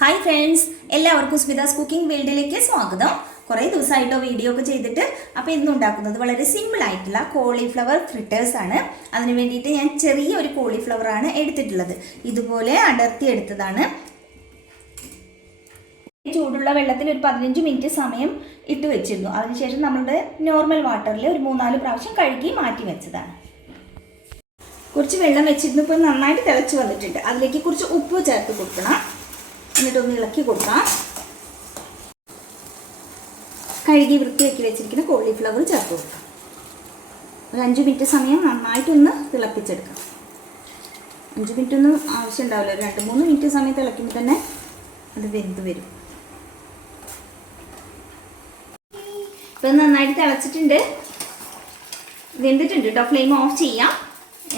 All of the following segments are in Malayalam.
ഹായ് ഫ്രണ്ട്സ്, എല്ലാവർക്കും സ്മിതാസ് കുക്കിംഗ് വേൾഡിലേക്ക് സ്വാഗതം. കുറേ ദിവസമായിട്ടോ വീഡിയോ ഒക്കെ ചെയ്തിട്ട്. അപ്പോൾ ഇന്ന് ഉണ്ടാക്കുന്നത് വളരെ സിമ്പിൾ ആയിട്ടുള്ള കോളിഫ്ലവർ ഫ്രിറ്റേഴ്സ് ആണ്. അതിന് വേണ്ടിയിട്ട് ഞാൻ ചെറിയൊരു കോളിഫ്ലവറാണ് എടുത്തിട്ടുള്ളത്. ഇതുപോലെ അടർത്തി എടുത്തതാണ്. ചൂടുള്ള വെള്ളത്തിൽ ഒരു 15 മിനിറ്റ് സമയം ഇട്ട് വെച്ചിരുന്നു. അതിനുശേഷം നമ്മുടെ നോർമൽ വാട്ടറിൽ ഒരു 3-4 പ്രാവശ്യം കഴുകി മാറ്റി വെച്ചതാണ്. കുറച്ച് വെള്ളം വെച്ചിരുന്നു. ഇപ്പോൾ നന്നായിട്ട് തിളച്ച് വന്നിട്ടുണ്ട്. അതിലേക്ക് കുറച്ച് ഉപ്പ് ചേർത്ത് കൊടുക്കണം. എന്നിട്ടൊന്ന് ഇളക്കി കൊടുക്കാം. കഴുകി വൃത്തിയാക്കി വെച്ചിരിക്കുന്ന കോളിഫ്ലവർ ചേർത്ത് കൊടുക്കാം. ഒരു 5 മിനിറ്റ് സമയം നന്നായിട്ടൊന്ന് തിളപ്പിച്ചെടുക്കാം. 5 മിനിറ്റ് ഒന്നും ആവശ്യം ഉണ്ടാവില്ല. ഒരു 2-3 മിനിറ്റ് സമയം തിളയ്ക്കുമ്പോൾ തന്നെ അത് വെന്ത് വരും. ഇപ്പം നന്നായിട്ട് തിളച്ചിട്ടുണ്ട്, വെന്തിട്ടുണ്ട് കേട്ടോ. ഫ്ലെയിം ഓഫ് ചെയ്യാം.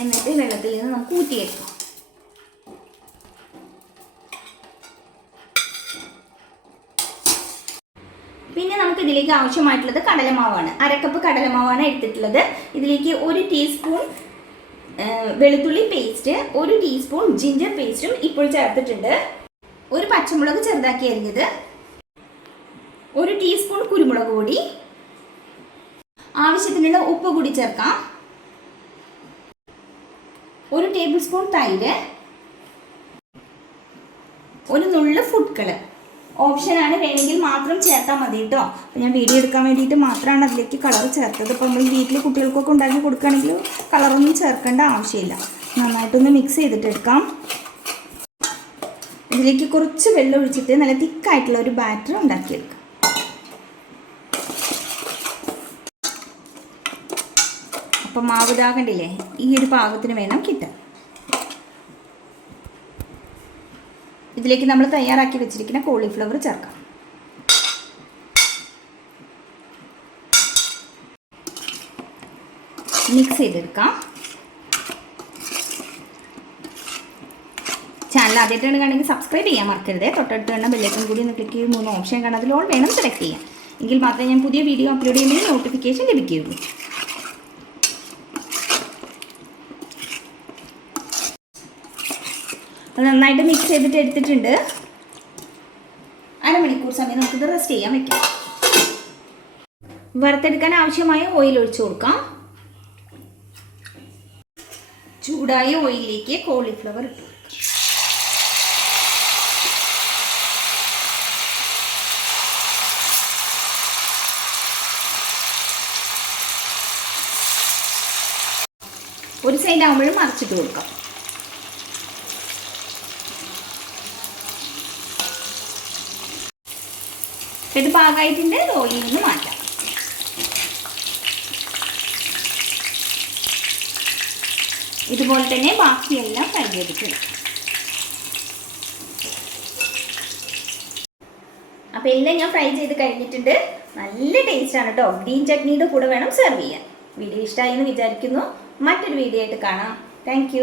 എന്നിട്ട് വെള്ളത്തിൽ നിന്ന് നമുക്ക് ഊറ്റിയെടുക്കാം. പിന്നെ നമുക്ക് ഇതിലേക്ക് ആവശ്യമായിട്ടുള്ളത് കടലമാവാണ്. 1/2 കപ്പ് കടലമാവാണ് എടുത്തിട്ടുള്ളത്. ഇതിലേക്ക് 1 ടീസ്പൂൺ വെളുത്തുള്ളി പേസ്റ്റ്, 1 ടീസ്പൂൺ ജിഞ്ചർ പേസ്റ്റും ഇപ്പോൾ ചേർത്തിട്ടുണ്ട്. 1 പച്ചമുളക് ചെറുതാക്കി അരിഞ്ഞത്, 1 ടീസ്പൂൺ കുരുമുളക് പൊടി, ആവശ്യത്തിനുള്ള ഉപ്പ് കൂടി ചേർക്കാം. 1 ടേബിൾ സ്പൂൺ തൈര്, 1 നുള്ള് ഫുഡ് കളർ. ഓപ്ഷനാണ്, വേണമെങ്കിൽ മാത്രം ചേർത്താൽ മതി കേട്ടോ. അപ്പോൾ ഞാൻ വീഡിയോ എടുക്കാൻ വേണ്ടിയിട്ട് മാത്രമാണ് അതിലേക്ക് കളർ ചേർത്തത്. അപ്പോൾ നമ്മൾ വീട്ടിൽ കുട്ടികൾക്കൊക്കെ ഉണ്ടാക്കി കൊടുക്കുകയാണെങ്കിൽ കളറൊന്നും ചേർക്കേണ്ട ആവശ്യമില്ല. നന്നായിട്ടൊന്ന് മിക്സ് ചെയ്തിട്ട് എടുക്കാം. ഇതിലേക്ക് കുറച്ച് വെള്ളം ഒഴിച്ചിട്ട് നല്ല തിക്കായിട്ടുള്ള ഒരു ബാറ്റർ ഉണ്ടാക്കിയെടുക്കാം. അപ്പം മാവ് ഇതാകണ്ടില്ലേ, ഈ ഒരു പാകത്തിന് വേണം കിട്ടാൻ. ഇതിലേക്ക് നമ്മൾ തയ്യാറാക്കി വെച്ചിരിക്കുന്ന കോളിഫ്ലവർ ചേർക്കാം. മിക്സ് ചെയ്തെടുക്കാം. ചാനൽ ആദ്യമായിട്ടാണ് കാണുമെങ്കിൽ സബ്സ്ക്രൈബ് ചെയ്യാൻ മറക്കരുത്. തൊട്ടടുത്ത് കാണുന്ന ബെല്ലൈക്കൺ കൂടി ഒന്ന് ക്ലിക്ക് ചെയ്ത് 3 ഓപ്ഷൻ കാണാം. അതിൽ ഓൾ വേണം സെലക്ട് ചെയ്യാം. എങ്കിൽ മാത്രമേ ഞാൻ പുതിയ വീഡിയോ അപ്ലോഡ് ചെയ്യുമ്പോൾ നോട്ടിഫിക്കേഷൻ ലഭിക്കുകയുള്ളൂ. അത് നന്നായിട്ട് മിക്സ് ചെയ്തിട്ട് എടുത്തിട്ടുണ്ട്. 1/2 മണിക്കൂർ സമയം നമുക്കിത് റെസ്റ്റ് ചെയ്യാൻ വെക്കാം. വറുത്തെടുക്കാൻ ആവശ്യമായ ഓയിൽ ഒഴിച്ചു കൊടുക്കാം. ചൂടായ ഓയിലിലേക്ക് കോളിഫ്ലവർ ഇട്ടു കൊടുക്കാം. ഒരു സൈഡ് ആകുമ്പോഴും മറിച്ചിട്ട് കൊടുക്കാം. ഇത് പാകമായിട്ടുണ്ട്. ഓയിൽ നിന്ന് മാറ്റാം. ഇതുപോലെ തന്നെ ബാക്കിയെല്ലാം ഫ്രൈ ചെയ്തിട്ടെടുക്കാം. അപ്പോൾ എല്ലാം ഞാൻ ഫ്രൈ ചെയ്ത് കഴിഞ്ഞിട്ടുണ്ട്. നല്ല ടേസ്റ്റാണ് കേട്ടോ. ഗ്രീൻ ചട്നിയുടെ കൂടെ വേണം സെർവ് ചെയ്യാൻ. വീഡിയോ ഇഷ്ടമായി എന്ന് വിചാരിക്കുന്നു. മറ്റൊരു വീഡിയോ ആയിട്ട് കാണാം. താങ്ക്